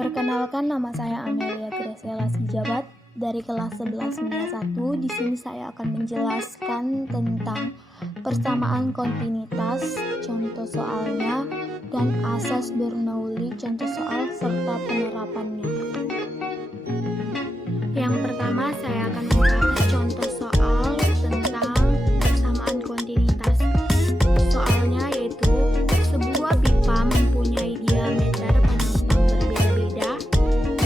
Perkenalkan, nama saya Amelia Graciela Sijabat dari kelas 1191. Di sini saya akan menjelaskan tentang persamaan kontinuitas, contoh soalnya, dan asas Bernoulli, contoh soal serta penerapannya. Yang pertama, saya akan membahas contoh soal tentang persamaan kontinuitas. Soalnya yaitu sebuah pipa mempunyai diameter penampang berbeda-beda,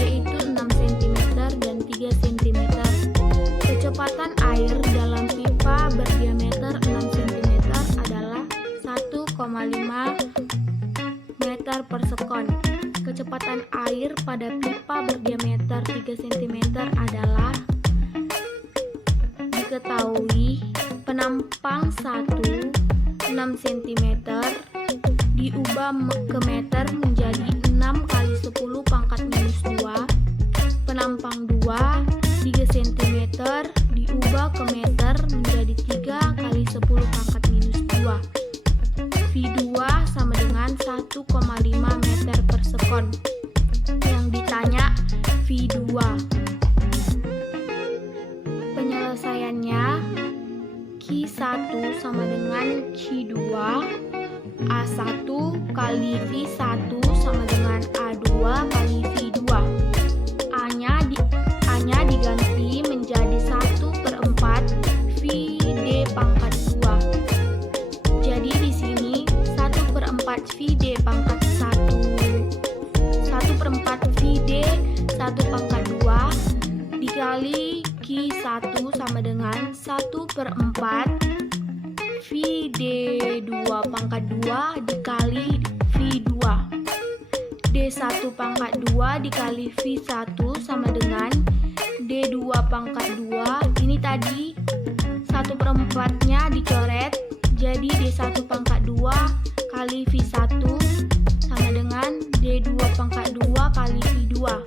yaitu 6 cm dan 3 cm. Kecepatan air dalam pipa berdiameter 6 cm adalah 1,5 meter per sekon. Kecepatan air pada pipa berdiameter 3 cm adalah diketahui penampang 1 6 cm diubah ke meter menjadi 6 kali 10 pangkat minus 2. Penampang 2 3 cm diubah ke meter menjadi 3 kali 10 pangkat minus 2. V2 sama dengan 1,5 meter per sekon. Yang ditanya V2. Penyelesaiannya Q1 sama dengan Q2, A1 kali V1 sama dengan A2 kali V2. A-nya diganti menjadi 1/4 VD pangkat 2. Jadi di sini 1/4 VD pangkat 1/4 VD 1 pangkat 2 dikali Q1 sama dengan 1/4 VD2 pangkat 2 dikali V2. D1 pangkat 2 dikali V1 sama dengan D2 pangkat 2. Ini tadi 1/4 nya dicoret, jadi D1 pangkat 2 kali V1 sama dengan D2 pangkat 2 kali V2.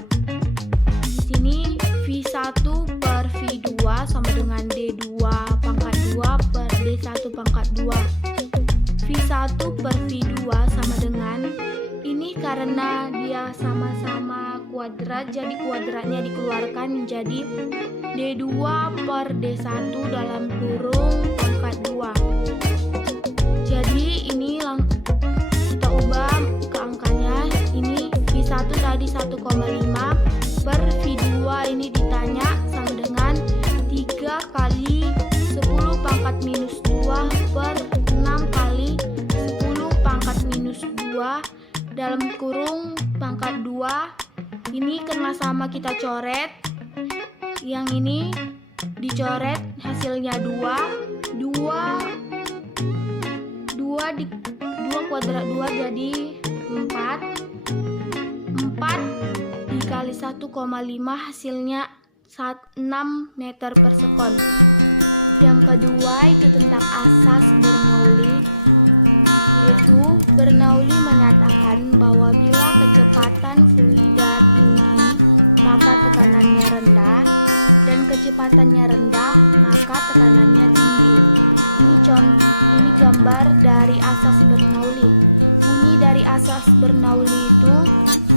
Di sini V1 per V2 sama dengan D2 pangkat 2 per D1 pangkat 2. V1 per V2 sama dengan, ini karena dia sama-sama kuadrat, jadi kuadratnya dikeluarkan menjadi D2 per D1 dalam kurung pangkat 2. Jadi ini kita ubah ke angkanya. Ini V1 tadi 1,5 per V2 ini ditanya sama dengan 3 kali 10 pangkat minus 2 per 6 kali 10 pangkat minus 2 dalam kurung pangkat 2. Ini karena sama kita coret, yang ini dicoret hasilnya 2 kuadrat 2 jadi 4 dikali 1,5 hasilnya 6 meter per sekon. Yang kedua itu tentang asas Bernoulli, yaitu Bernoulli menyatakan bahwa bila kecepatan fluida tinggi maka tekanannya rendah, dan kecepatannya rendah maka tekanannya tinggi. Ini gambar dari asas Bernoulli. Bunyi dari asas Bernoulli itu,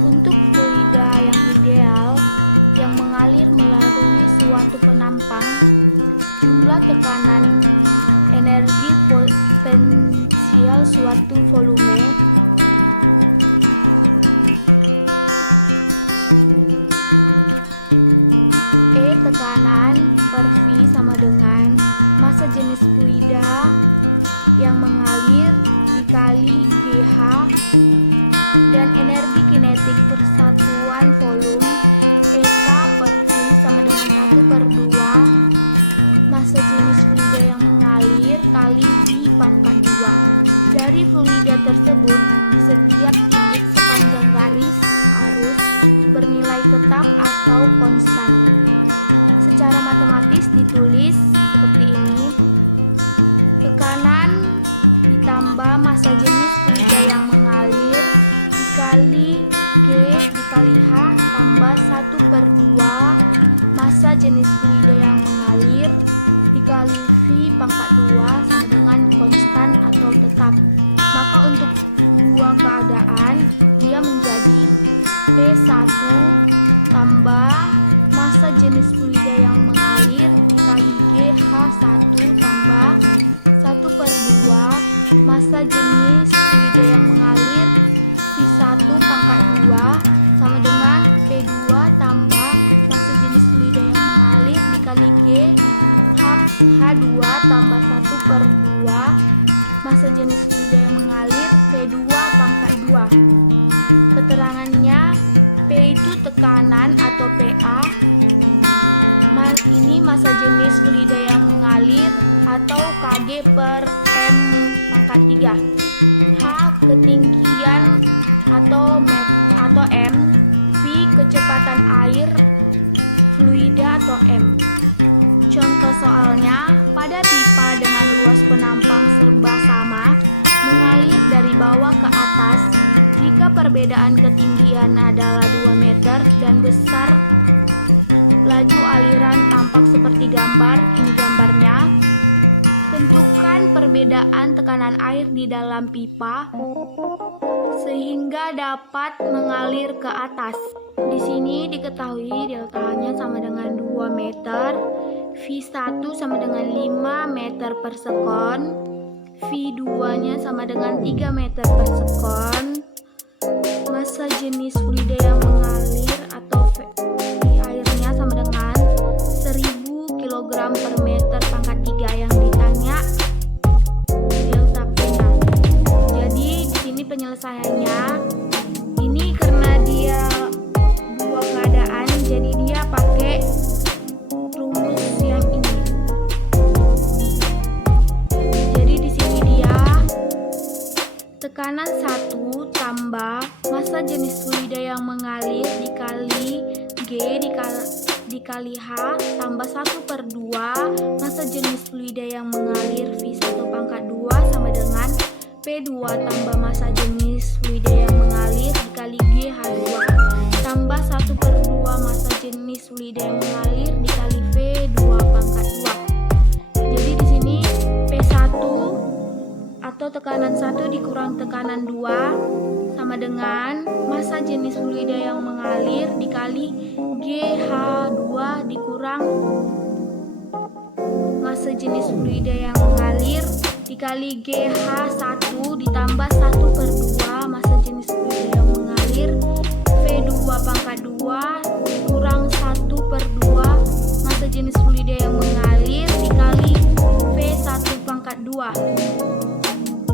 untuk fluida yang ideal yang mengalir melalui suatu penampang, jumlah tekanan energi potensial suatu volume E tekanan per V sama dengan massa jenis fluida yang mengalir dikali GH, dan energi kinetik persatuan volume EK per V sama dengan 1/2 massa jenis fluida yang mengalir kali V pangkat 2. Dari fluida tersebut, di setiap titik sepanjang garis arus bernilai tetap atau konstan. Secara matematis ditulis seperti ini: tekanan ditambah massa jenis fluida yang mengalir dikali G dikali H tambah 1/2 massa jenis fluida yang mengalir dikali V pangkat 2 sama dengan konstan atau tetap. Maka untuk dua keadaan dia menjadi P1 tambah massa jenis fluida yang mengalir dikali GH1 tambah 1/2 massa jenis fluida yang mengalir V1 pangkat 2 sama dengan P2 tambah massa jenis fluida yang mengalir dikali GH2 tambah 1/2 massa jenis fluida yang mengalir P2 pangkat 2. Keterangannya, P itu tekanan atau PA, ini massa jenis fluida yang mengalir atau Kg per M pangkat 3. H ketinggian atau M. V kecepatan air fluida atau M. Contoh soalnya, pada pipa dengan luas penampang serba sama mengalir dari bawah ke atas. Jika perbedaan ketinggian adalah 2 meter dan besar laju aliran tampak seperti gambar, ini gambarnya. Tentukan perbedaan tekanan air di dalam pipa sehingga dapat mengalir ke atas. Di sini diketahui deltanya sama dengan 2 meter, V1 sama dengan 5 meter per sekon, V2-nya sama dengan 3 meter per sekon. Massa jenis fluida yang mengalir atau airnya sama dengan 1000 kg per meter pangkat 3 yang ditanya delta P-nya. Jadi di sini penyelesaiannya, ini karena dia dua keadaan, jadi dia pakai rumus yang ini. Jadi di sini dia tekanan 1 tambah massa jenis fluida yang mengalir dikali G dikali H tambah 1/2 massa jenis fluida yang mengalir V1 pangkat 2 sama dengan P2 tambah massa jenis fluida yang mengalir dikali GH2 tambah 1/2 massa jenis fluida yang mengalir dikali V2 pangkat 2. Jadi di sini P1 atau tekanan 1 dikurang tekanan 2 sama dengan massa jenis fluida yang mengalir dikali GH2 dikurang massa jenis fluida yang mengalir dikali GH1 ditambah 1/2 massa jenis fluida yang mengalir V2 pangkat 2 dikurang 1/2 massa jenis fluida yang mengalir dikali V1 pangkat 2.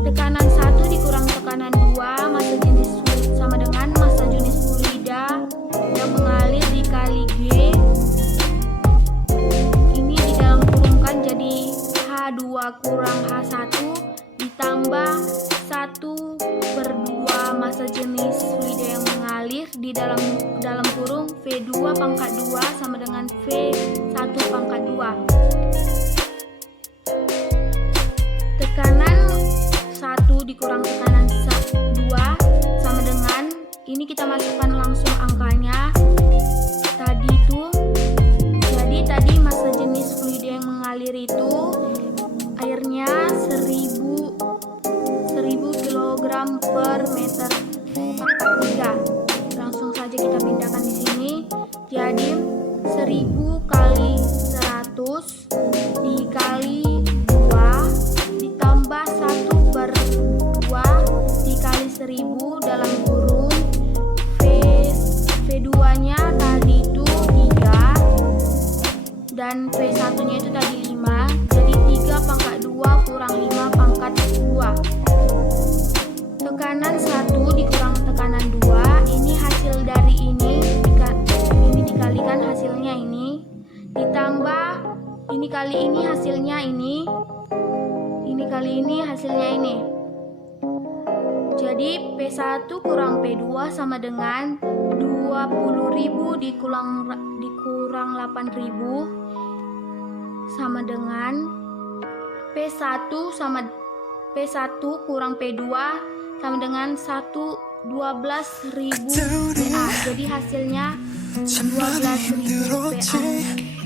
Tekanan 1 dikurang tekanan 2 massa jenis fluida sama dengan massa jenis fluida yang mengalir dikali G. Ini di dalam kurungkan jadi H2 kurang H1 ditambah 1/2 massa jenis fluida yang mengalir di dalam kurung V2 pangkat 2 sama dengan V1 pangkat 2. Tekanan 1 dikurang tekanan 2 sama dengan, ini kita masukkan langsung angkanya tadi itu. Jadi tadi massa jenis fluida yang mengalir itu airnya 1000 kg per meter pangkat 3. Langsung saja kita pindahkan di sini. Jadi 1000 kali 100 dikali 2 ditambah 1/2 dikali 1000 dalam kurung V2-nya tadi itu 3 dan V1-nya itu tadi 5. Jadi 3 pangkat 2 kurang 5 pangkat 2. Tekanan 1 dikurang tekanan 2, ini hasil dari ini dikalikan hasilnya ini ditambah ini kali ini hasilnya ini kali ini hasilnya ini. Jadi P1 kurang P2 sama dengan 20.000 dikurang 8.000 sama dengan P1 kurang P2 sama dengan 12.000 PA. Jadi hasilnya 12.000 PA.